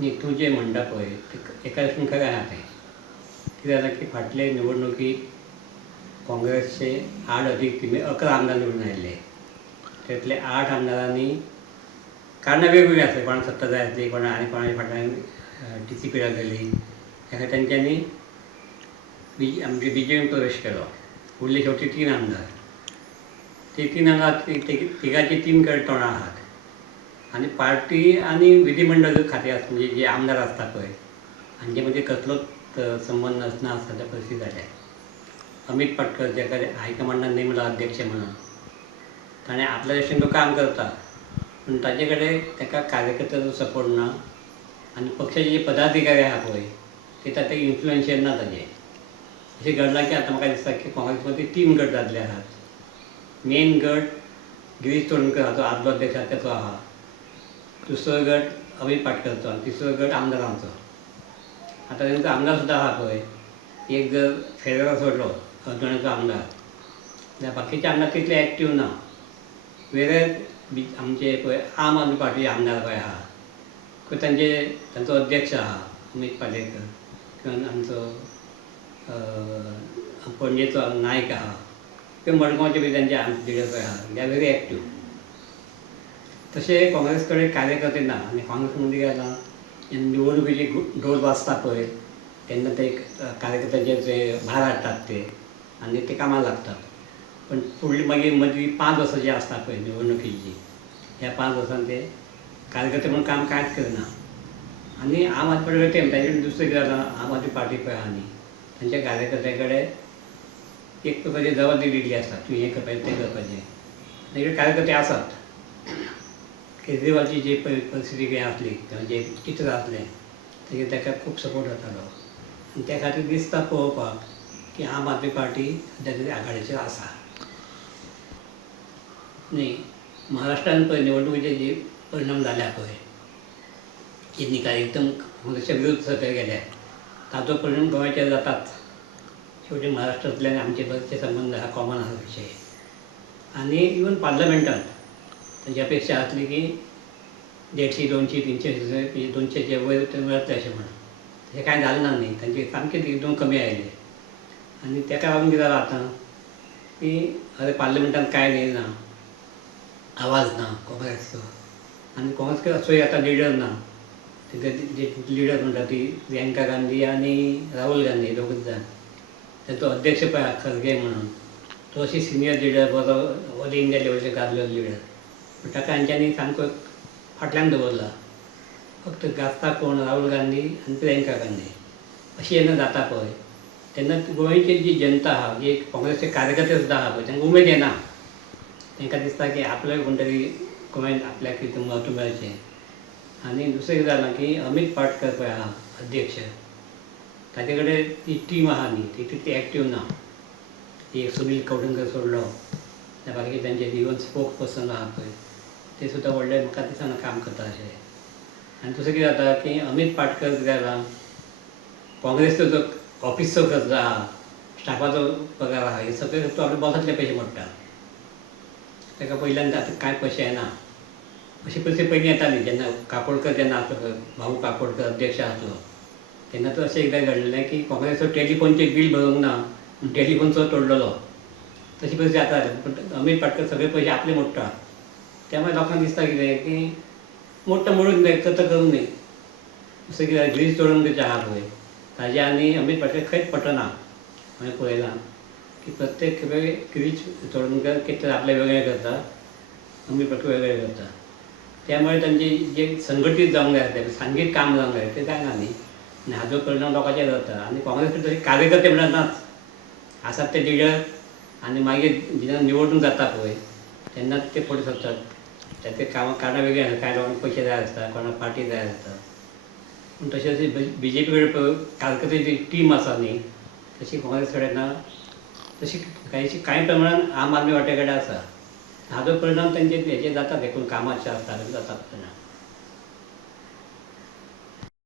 न्ही तूं जें म्हणटा पळय एका दृश्टीन खरें आसा तें. कितें जाता की फाटले निवडणुकीक काँग्रेसचे 11 आमदार निवडून आयिल्ले. त्यातले 8 आमदारांनी कारणां वेगवेगळीं आसलीं. कोणाक सत्ता जाय आसली, कोणाच्या फाटल्यान TCP लागलेली. तेका तेंच्यांनी आमचे BJP प्रवेश केलो. उरले शेवटी 3 आमदार. ते 3 आमदार तिगांची 3 कडेन तोंडां आसात. आनी पार्टी आनी विधिमंडळ खातें आसा म्हणजे जे आमदार आसता पळय हांचे मदीं कसलोच संबंद नासता त्या परिस्थिती जाल्या. अमीत पाटकर जेका हायकमांडान नेमला अध्यक्ष म्हणून ताणें आपल्या दृश्टीन तो काम करता, पूण ताजे कडेन ताका कार्यकर्त्याचो सपोर्ट ना आनी पक्षाचे जे पदाधिकारी आसा पळय ते ताका इन्फ्लुएन्शियल ना ताजे. अशें घडलां की आतां म्हाका दिसता की काँग्रेस मदीं 3 गट जाल्ले आसात. मेन गट गिरीश चोडणकर आसा तो आदलो अध्यक्ष आसा तेचो आसा. दुसरो गट अमीत पाटकरचो आनी तिसरो गट आमदारांचो. आतां तेंचो आमदार सुद्दां आसा पळय, एक जर फेरर सोडलो अर्दोण्याचो आमदार जाल्यार बाकीचे आमदार तितले एक्टीव ना. वेगळे आमचे पळय आम आदमी पार्टीचे आमदार पळय आहा तांचो अध्यक्ष आहा अमीत पालेकर किंवां आमचो पणजेचो नायक आहा किंवां मडगांवचे बी तेंचे लिडर पळय आहा दे आर व्हेरी एक्टीव. तशें काँग्रेस कडेन कार्यकर्ते ना आनी काँग्रेस मदीं कितें जाता जेन्ना निवडणुकीचे ढोल वाजता पळय तेन्ना ते कार्यकर्त्याचे जे भार हाडटात ते आनी ते कामाक लागतात. पण फुडलीं मागीर मदीं 5 वर्सां जी आसता पळय निवडणुकीची ह्या 5 वर्सान ते कार्यकर्ते म्हणून काम कांयच करना. आनी आम आदमी पार्टी ते ताचे दुसरें कितें जाता आम आदमी पार्टी पळय आहा न्ही तांच्या कार्यकर्त्या कडेन एक प्रकारची जबाबदारी दिल्ली आसता तूं हें करपाचें तें करपाचें. तांचे कार्यकर्ते आसात. केजरीवालची जी परिस्थिती कितें आसली किंवां जें चित्र आसलें ताजेर ताका खूब सपोर्ट जातालो आनी त्या खातीर दिसता पळोवपाक की आम आदमी पार्टी सद्या तरी आघाडीचेर आसा. न्ही महाराष्ट्रान पळय निवडणुकीचे जे परिणाम जाल्या पळय जे निकाल एकदम काँग्रेसच्या विरुद्ध सकयल गेले ताचो परिणाम गोंयचेर जाताच. शेवटी महाराष्ट्रांतल्यान आमचे बरेचशे संबंद आहा कॉमन आहा विशय. आनी इवन पार्लमेंटान तांची अपेक्षा आसली की 150, 200, 300 200चे वयर ते मेळटले अशें म्हणून. तशें कांय जालें ना न्ही. तांचे सामकें एकदम कमी आयले आनी ताका लागून कितें जालां आतां की पार्लमेंटान कांय येयना, आवाज ना काँग्रेसचो आनी काँग्रेस असोय आतां लिडर ना. जे लिडर म्हणटा ती प्रियंका गांधी आनी राहुल गांधी दोगूच जाण. तेचो अध्यक्ष पळय आहा खरगे म्हणून तो अशी सिनियर लिडर बरो ऑल इंडिया लेवलचेर गाजलो लिडर पूण ताका हांच्यांनी सामको फाटल्यान दवरला. फक्त गाजता कोण राहुल गांधी आनी प्रियंका गांधी. अशी जेन्ना जाता पळय तेन्ना गोंयची जी जनता आहा जे काँग्रेसचे कार्यकर्ते सुद्दां आहा पळय तांकां उमेद येना. तांकां दिसता की आपल्याक कोण तरी गोंयांत आपल्याक कितें म्हत्व मेळचें. आनी दुसरें कितें जालां की अमीत पाटकर पळय आहा अध्यक्ष ताचे कडेन ती टीम आहा न्ही ती तितली एक्टीव ना. एक सुनील कवडंकर सोडलो जाल्यार बाकीचे तांचे इवन स्पोक्स पर्सन आहा पळय ते सुद्दां व्हडले म्हाका दिसना काम करता अशें. आनी दुसरें कितें जाता की अमीत पाटकर कितें जाला काँग्रेसचो जो ऑफिसचो खर्च आहा स्टाफाचो पगार आहा हे सगळे तो आपल्या बोल्सांतले पयशे मोडटा. ताका पयल्यान आतां कांय पयशे येना. अशी परिस्थिती पयलीं येताली जेन्ना काकोडकर जेन्ना आसलो भाऊ काकोडकर अध्यक्ष आसलो तेन्ना तर अशें एकदां घडलेलें की काँग्रेसचो टेलिफोनचें बील भरूंक ना पूण टेलिफोन तोडलेलो. तशी परिस्थिती जाता. पूण अमीत पाटकर सगळे पयशे आपले मोडटा. त्यामुळे लोकांक दिसता कितें की मोडटा मोडूंक जाय खर्च करूंक न्ही. दुसरें कितें गिरीश चोडणकर आहा पळय ताजे आनी अमीत पाटकर खंयच पटना. हांवें पळयलां की प्रत्येक वेळी गिरीश चोडणकर कितें तरी आपलें वेगळें करता अमीत पाटकर वेगळें करता. त्यामुळे तांचे जे संघटीत जावंक जाय आसलें सांघीक काम जावंक जाय तें जायना न्ही आनी हाजो परिणाम लोकांचेर जाता. आनी काँग्रेस तशे कार्यकर्ते म्हणल्यार नाच. आसात ते लिडर आनी मागीर जेन्ना निवडणूक जाता पळय तेन्ना ते फुडें सरतात. ते कारणां वेगळीं आसता. कांय लोकांक पयशे जाय आसता, कोणाक पार्टी जाय आसता. पूण तशें BJP कडेन पळय कार्यकर्त्याची टीम आसा न्ही तशी काँग्रेस कडेन ना. तशी कांय प्रमाणान आम आदमी पार्टी कडेन आसा. हाजो परिणाम तांचे हेचेर जाता देखून कामाचे आसता जातात तेन्ना.